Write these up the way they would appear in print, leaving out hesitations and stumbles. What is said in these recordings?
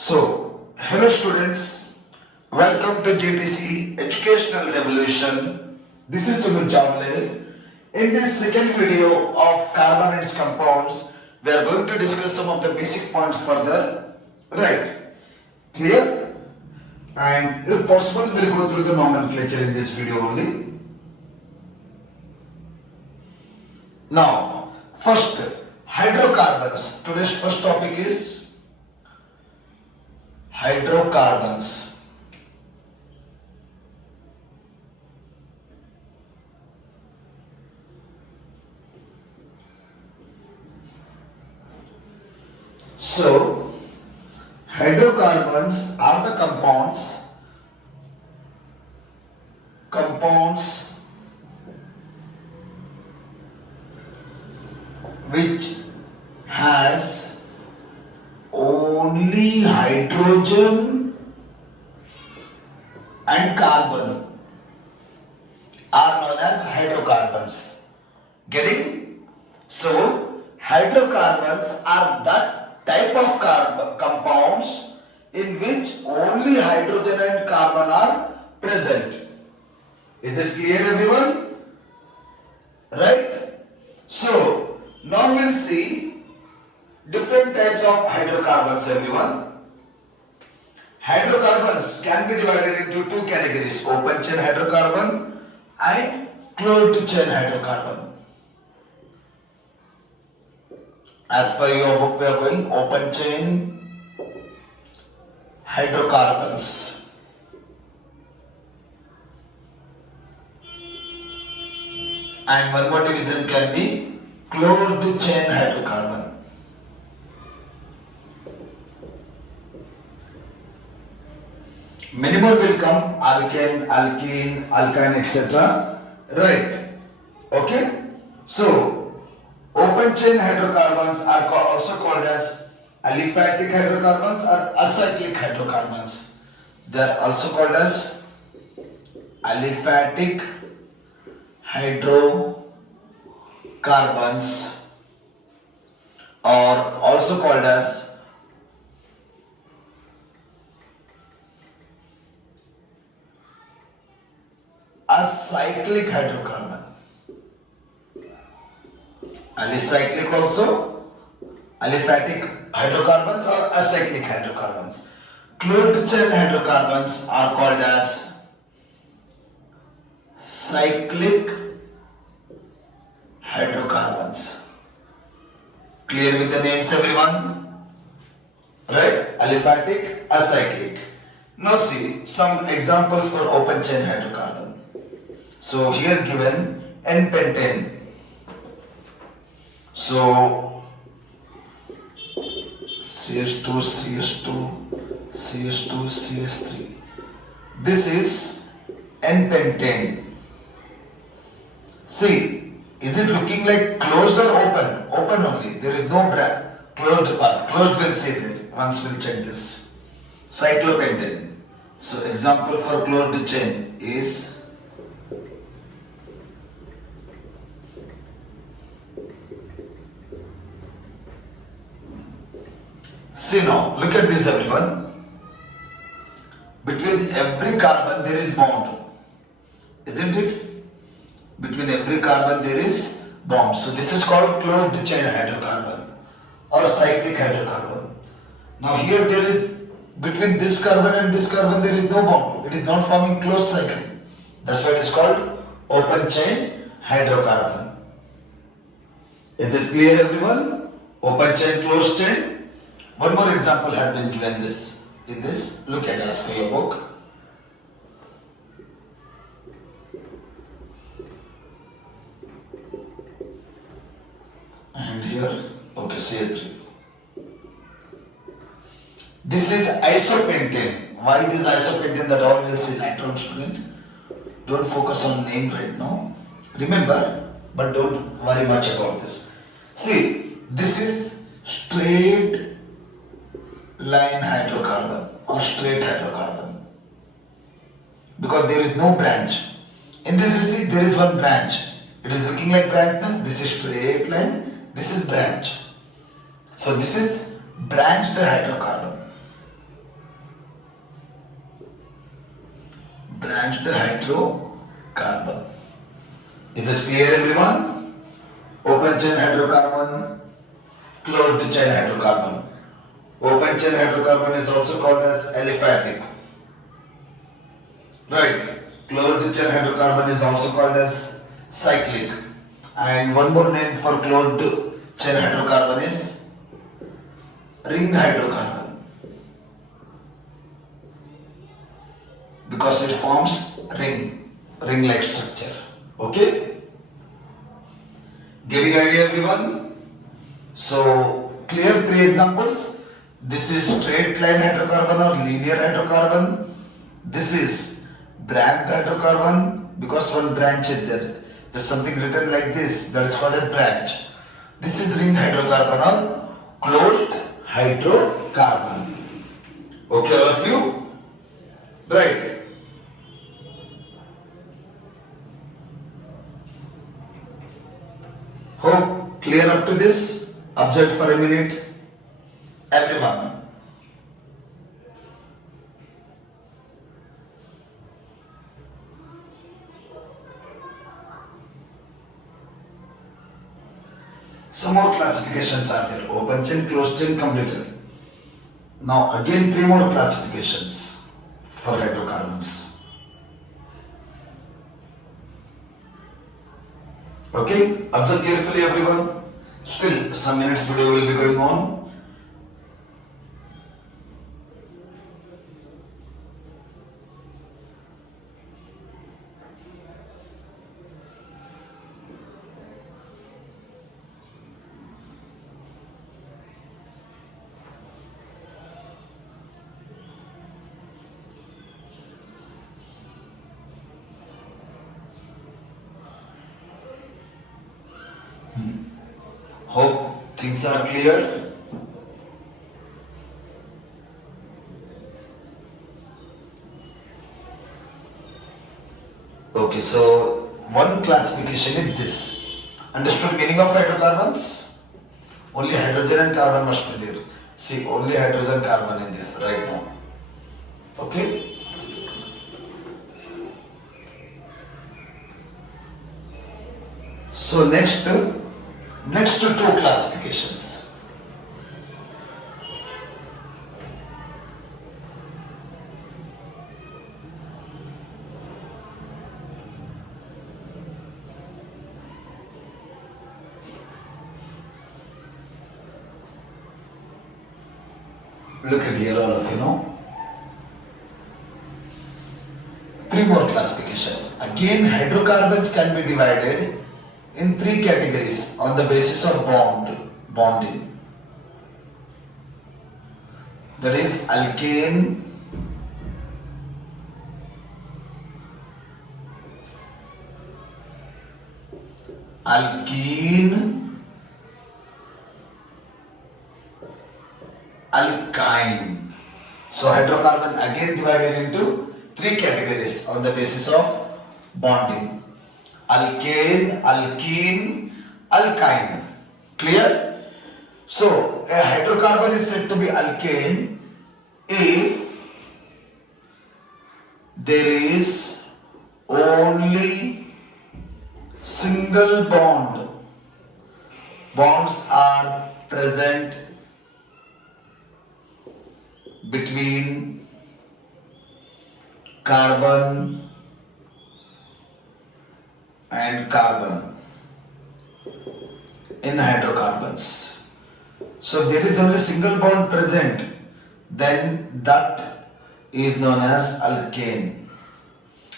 Hello students, welcome to GTC Educational Revolution. This is Sumit Javle. In this second video of carbon and its compounds, we are going to discuss some of the basic points further. Right? Clear? And if possible, we'll go through the nomenclature in this video only. Now, first, hydrocarbons. Today's first topic is hydrocarbons. So, hydrocarbons are the compounds which has only hydrogen and carbon are known as hydrocarbons. Getting? So, hydrocarbons are that type of compounds in which only hydrogen and carbon are present. Is it clear, everyone? Right? So, now we'll see different types of hydrocarbons, everyone. Hydrocarbons can be divided into two categories: open chain hydrocarbon and closed chain hydrocarbon. As per your book, we are going open chain hydrocarbons. And one more division can be closed chain hydrocarbon. Many more will come: alkane, alkene, alkyne, etc. Right? Okay? So, open chain hydrocarbons are also called as aliphatic hydrocarbons or acyclic hydrocarbons. They are also called as aliphatic hydrocarbons or also called as acyclic hydrocarbon. Alicyclic also, aliphatic hydrocarbons or acyclic hydrocarbons. Closed chain hydrocarbons are called as cyclic hydrocarbons. Clear with the names, everyone? Right? Aliphatic, acyclic. Now see some examples for open chain hydrocarbon. So here given N-pentane. So CH2, CH2, CH2, CH3. This is N-pentane. See, is it looking like closed or open? Open only. There is no closed path. Closed will see there. Once we'll check this. Cyclopentane. So example for closed chain is see now, look at this, everyone. Between every carbon there is bond. Isn't it? Between every carbon there is bond. So this is called closed chain hydrocarbon or cyclic hydrocarbon. Now here there is, between this carbon and this carbon there is no bond. It is not forming closed cycle. That's why it is called open chain hydrocarbon. Is it clear, everyone? Open chain, closed chain. One more example has been given in this. Look at as for your book. And here, okay, CH3. This is isopentane. Why this isopentane? That always is nitron, student. Don't focus on name right now. Remember, but don't worry much about this. See, this is straight line hydrocarbon or straight hydrocarbon because there is no branch. In this you see there is one branch. It is looking like branch now. This is straight line, this is branch. So this is branched hydrocarbon. branched hydrocarbon. Is it clear, everyone? Open chain hydrocarbon, closed chain hydrocarbon. Open chain hydrocarbon is also called as aliphatic. Right. Closed chain hydrocarbon is also called as cyclic. And one more name for closed chain hydrocarbon is ring hydrocarbon. Because it forms ring-like structure. Okay? Getting idea, everyone? So, clear 3 examples. This is straight line hydrocarbon or linear hydrocarbon. This is branched hydrocarbon because one branch is there. There's something written like this, that is called a branch. This is ring hydrocarbon or closed hydrocarbon. Okay, all of you? Right. Hope clear up to this. Observe for a minute. Everyone. Some more classifications are there. Open chain, closed chain, completed. Now again 3 more classifications for hydrocarbons. Okay, observe carefully, everyone. Still some minutes video will be going on. Hope things are clear. Okay, so one classification is this. Understood meaning of hydrocarbons? Only hydrogen and carbon must be there. See, only hydrogen carbon in this right now. Okay? So next to 2 classifications. Look at here, all of you know. 3 more classifications. Again, hydrocarbons can be divided in 3 categories on the basis of bonding. That is alkane, alkene, alkyne. So hydrocarbon again divided into 3 categories on the basis of bonding. Alkane, alkene, alkyne. Clear? So a hydrocarbon is said to be alkane if there is only single bond. Bonds are present between carbon and carbon in hydrocarbons. So if there is only single bond present, then that is known as alkane.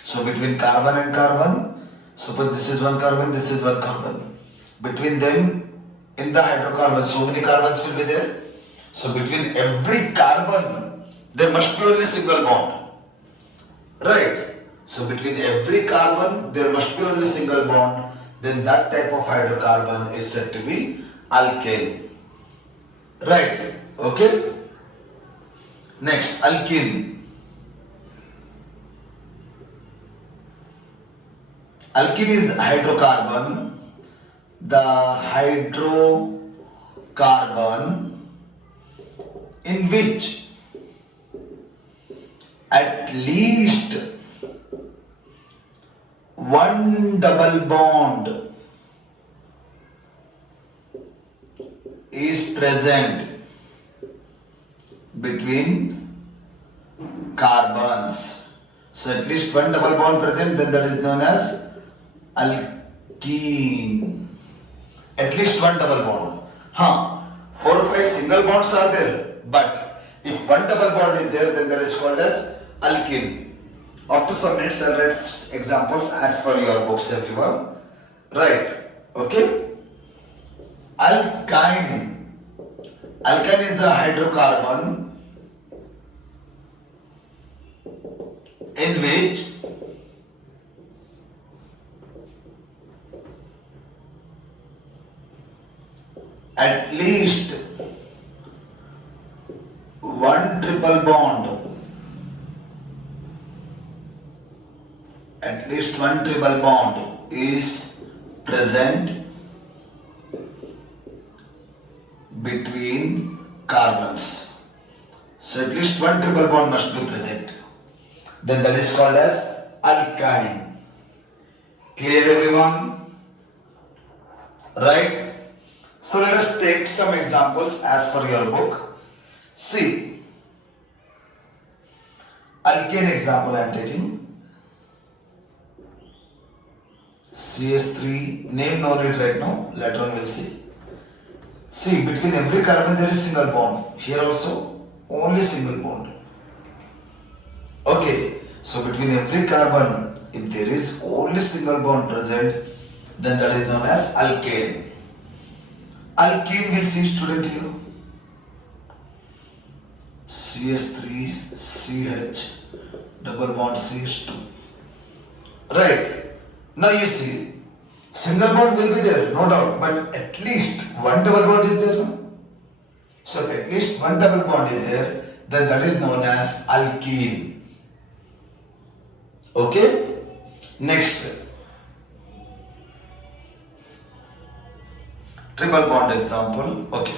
So between carbon and carbon, suppose this is one carbon, this is one carbon. Between them in the hydrocarbon, so many carbons will be there. So between every carbon, there must be only single bond. Right? So between every carbon, there must be only single bond. Then that type of hydrocarbon is said to be alkane. Right? Okay? Next, alkene. Alkene is hydrocarbon. The hydrocarbon in which at least one double bond is present between carbons. So at least one double bond present, then that is known as alkene. At least one double bond. 4 or 5 single bonds are there, but if one double bond is there, then that is called as alkene. After some minutes, I'll write examples as per your books, everyone. Right? Okay? Alkyne. Alkyne is a hydrocarbon in which at least one triple bond is present between carbons. So at least one triple bond must be present. Then that is called as alkyne. Clear, everyone? Right? So let us take some examples as per your book. See, alkane example I am taking. CH3, name no need right now, later on we'll see. See, between every carbon there is single bond. Here also, only single bond. Okay, so between every carbon, if there is only single bond present, then that is known as alkane. Alkene we see, student, here. CH3, CH, double bond CH2. Right. Now you see, single bond will be there, no doubt, but at least one double bond is there. No? So if at least one double bond is there, then that is known as alkene. Okay? Next. Triple bond example. Okay.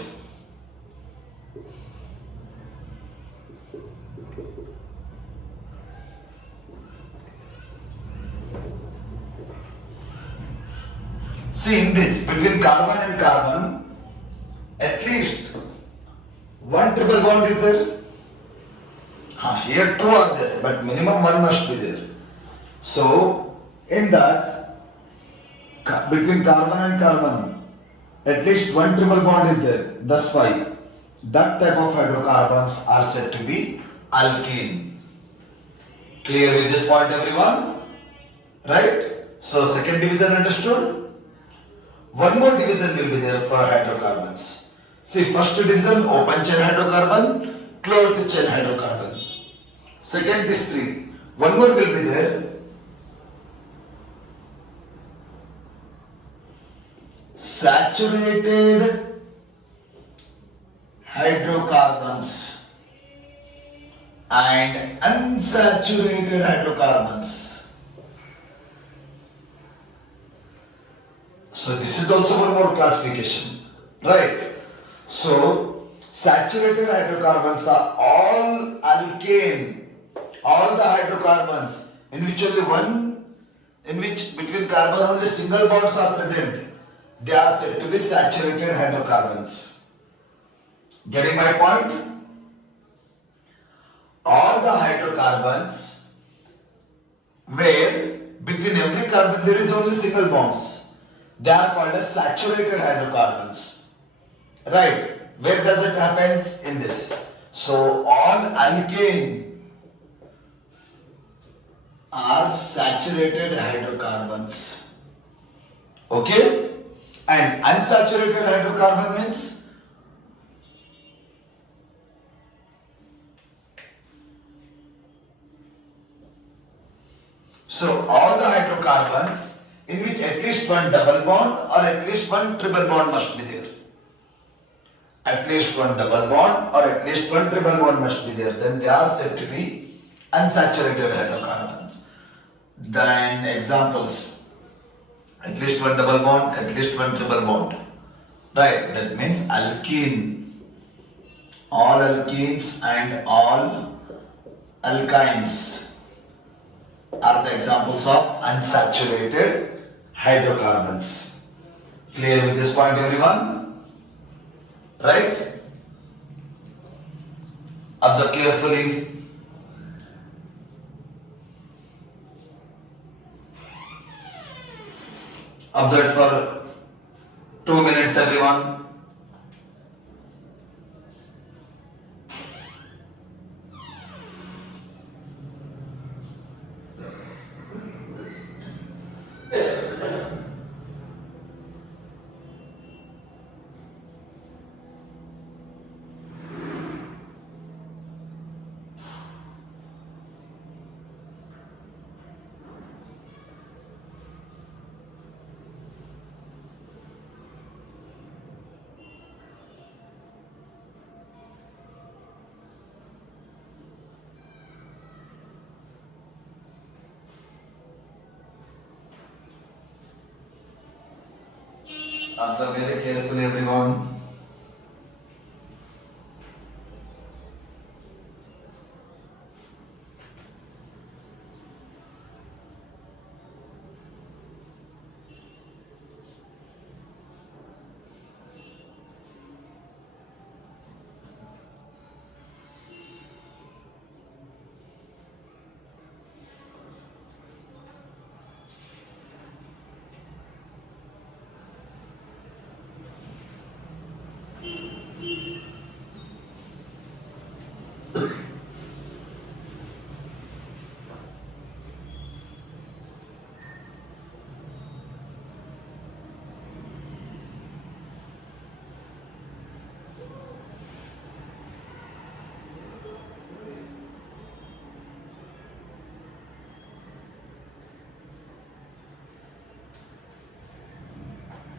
See, in this, between carbon and carbon, at least one triple bond is there. Here 2 are there, but minimum 1 must be there. So, in that, between carbon and carbon, at least one triple bond is there. That's why that type of hydrocarbons are said to be alkene. Clear with this point, everyone? Right? So, second division understood? One more division will be there for hydrocarbons. See, first division, open chain hydrocarbon, closed chain hydrocarbon. Second, these 3. One more will be there. Saturated hydrocarbons and unsaturated hydrocarbons. So this is also one more classification, right? So saturated hydrocarbons are all alkane, all the hydrocarbons in which between carbon only single bonds are present. They are said to be saturated hydrocarbons. Getting my point? All the hydrocarbons where between every carbon there is only single bonds. They are called as saturated hydrocarbons. Right? Where does it happen? In this. So all alkane are saturated hydrocarbons. Okay? And unsaturated hydrocarbon means so all the hydrocarbons in which at least one double bond or at least one triple bond must be there. At least one double bond or at least one triple bond must be there. Then they are said to be unsaturated hydrocarbons. Then examples. At least one double bond, at least one triple bond. Right, that means alkene. All alkenes and all alkynes. are the examples of unsaturated hydrocarbons. Clear with this point, everyone? Right? Observe carefully. Observe for 2 minutes, everyone. Answer very carefully, everyone.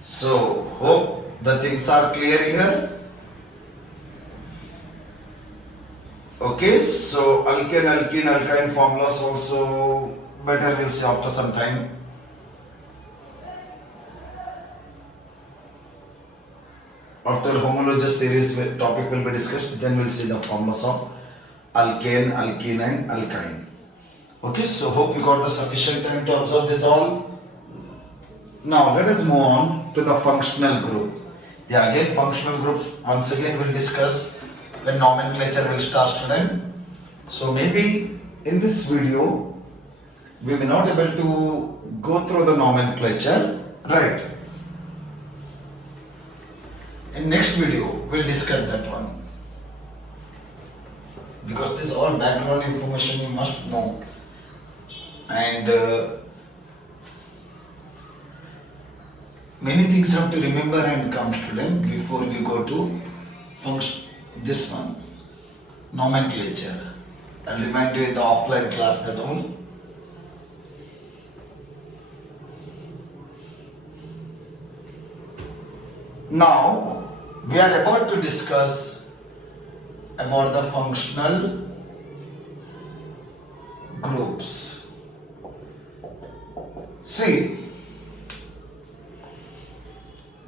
So, hope the things are clear here. Okay, so alkane, alkene, alkyne formulas also better we'll see after some time. After homologous series topic will be discussed, then we'll see the formulas of alkane, alkene and alkyne. Okay, so hope you got the sufficient time to observe this all. Now let us move on to the functional group. Yeah, again functional group once again we'll discuss when nomenclature will start, student. So maybe in this video we may not able to go through the nomenclature, right? In next video we'll discuss that one, because this all background information you must know, and many things have to remember and come, student, before we go to this one, nomenclature. I'll remind you in the offline class that all. Now we are about to discuss about the functional groups. See,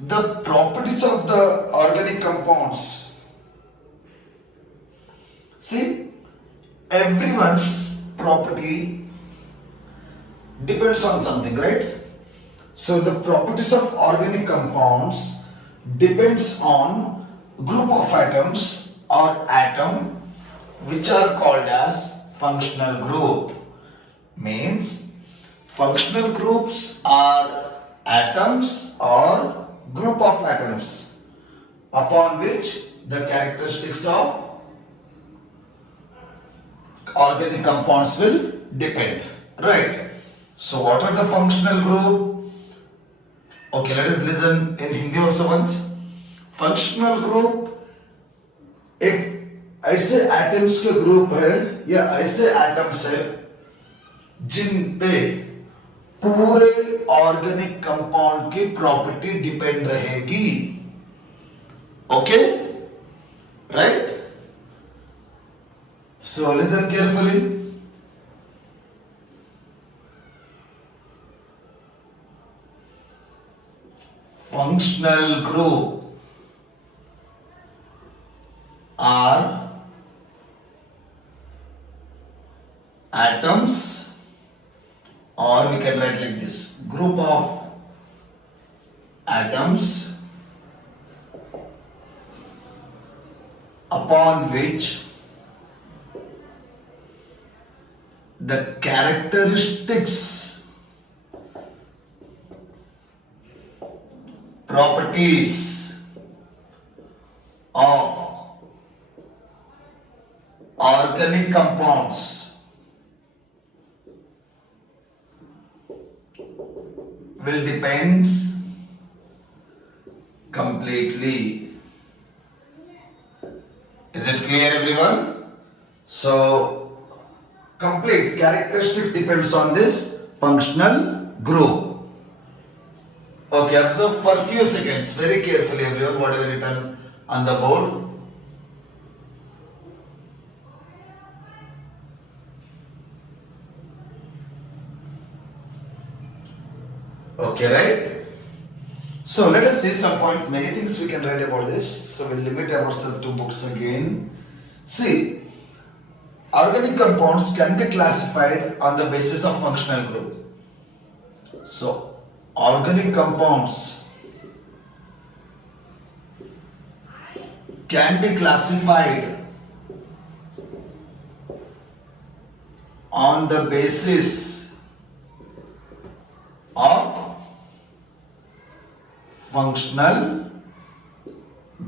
the properties of the organic compounds. See, everyone's property depends on something, right? So the properties of organic compounds depends on group of atoms or atom, which are called as functional group. Means functional groups are atoms or group of atoms upon which the characteristics of organic compounds will depend, right? So what are the functional group? Okay, let us listen in Hindi also once. Functional group एक ऐसे atoms के group है या ऐसे atoms है जिन पे पूरे organic compound की प्रॉपर्टी डिपेंड रहेगी. Okay, right? So listen carefully. Functional group are atoms or we can write like this: group of atoms upon which the characteristics, properties of organic compounds will depend completely. Is it clear, everyone? So, complete characteristic depends on this functional group. Okay, observe for a few seconds very carefully, everyone, whatever written on the board. Okay, right? So let us see some point. Many things we can write about this. So we'll limit ourselves to books again. See, organic compounds can be classified on the basis of functional group. So organic compounds can be classified on the basis of functional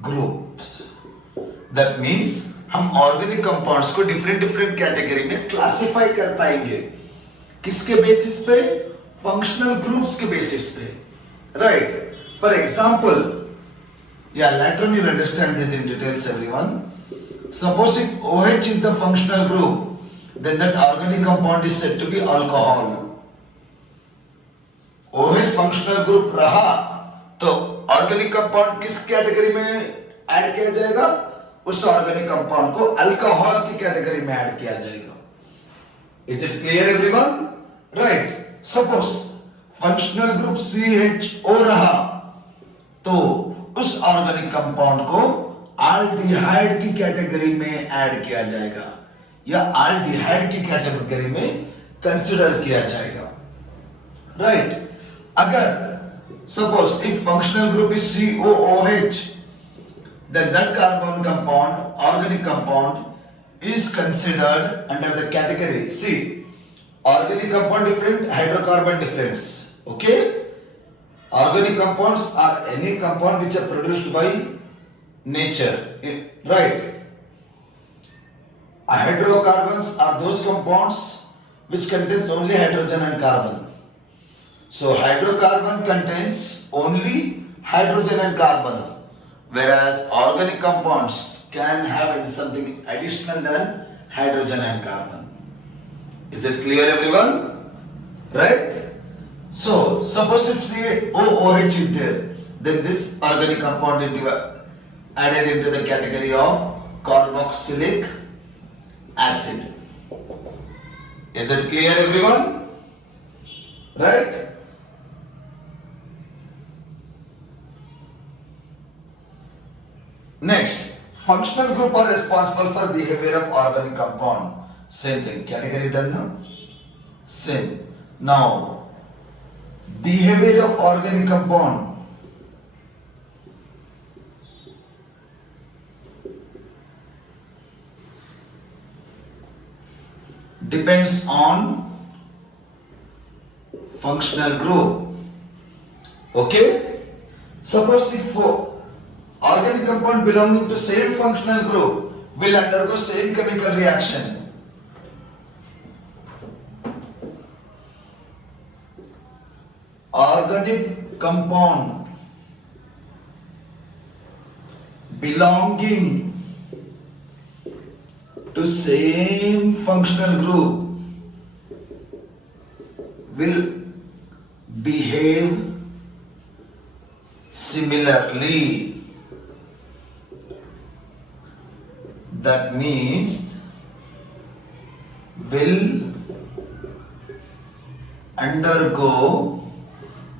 groups. That means हम organic compounds को different different category में classify कर पाएंगे. किसके basis पे? Functional groups के basis पे. Right? For example, yeah, later on you'll understand this in details, everyone. Suppose if OH is the functional group, then that organic compound is said to be alcohol. OH functional group रहा तो organic compound किस category में add किया जाएगा? उस organic compound को alcohol की category में ऐड किया जाएगा. Is it clear, everyone? Right. Suppose functional group CHO रहा तो उस ऑर्गेनिक कंपाउंड को एल्डिहाइड की कैटेगरी में ऐड किया जाएगा या एल्डिहाइड की कैटेगरी में कंसिडर किया जाएगा. राइट? अगर suppose if functional group is COOH, then that carbon compound, organic compound, is considered under the category. See, organic compound different, hydrocarbon difference. Okay? Organic compounds are any compound which are produced by nature. Right? Hydrocarbons are those compounds which contains only hydrogen and carbon. So hydrocarbon contains only hydrogen and carbon, whereas organic compounds can have something additional than hydrogen and carbon. Is it clear, everyone? Right? So suppose if COOH is there, then this organic compound is added into the category of carboxylic acid. Is it clear, everyone? Right? Next, functional group are responsible for behavior of organic compound. Same thing, category done now? Same. Now, behavior of organic compound. Depends on functional group. Okay? Suppose if organic compound belonging to same functional group will undergo same chemical reaction. Organic compound belonging to same functional group will behave similarly. That means will undergo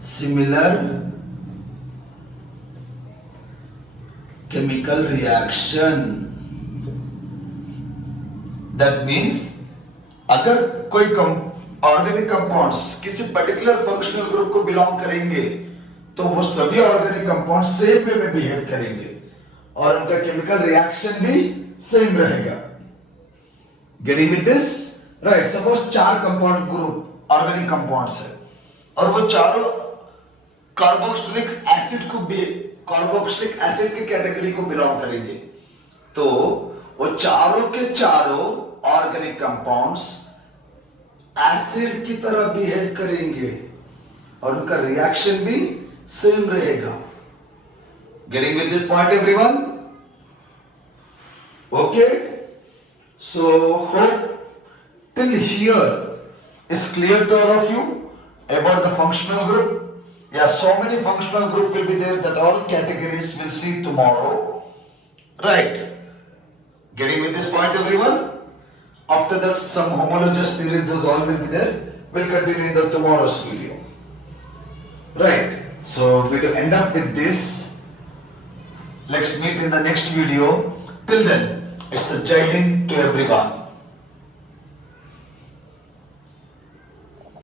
similar chemical reaction. That means अगर कोई organic compounds किसी particular functional group को belong करेंगे तो वो सभी organic compound same way में behave करेंगे और उनका केमिकल रिएक्शन भी सेम रहेगा. Getting with this? Right. Suppose 4 compound group organic compounds है और वो चारों कार्बोक्सिलिक एसिड को भी कार्बोक्सिलिक एसिड की कैटेगरी को बिलोंग करेंगे. तो वो चारों के चारों ऑर्गेनिक कंपाउंड्स एसिड की तरह बिहेव करेंगे और उनका रिएक्शन भी सेम रहेगा. Getting with this point everyone? Okay. So hope till here is clear to all of you about the functional group. Yeah, so many functional group will be there that all categories will see tomorrow. Right. Getting with this point everyone? After that some homologous theory, those all will be there. We'll continue in the tomorrow's video. Right. So we will end up with this. Let's meet in the next video. Till then, it's a Jai Hind to everyone.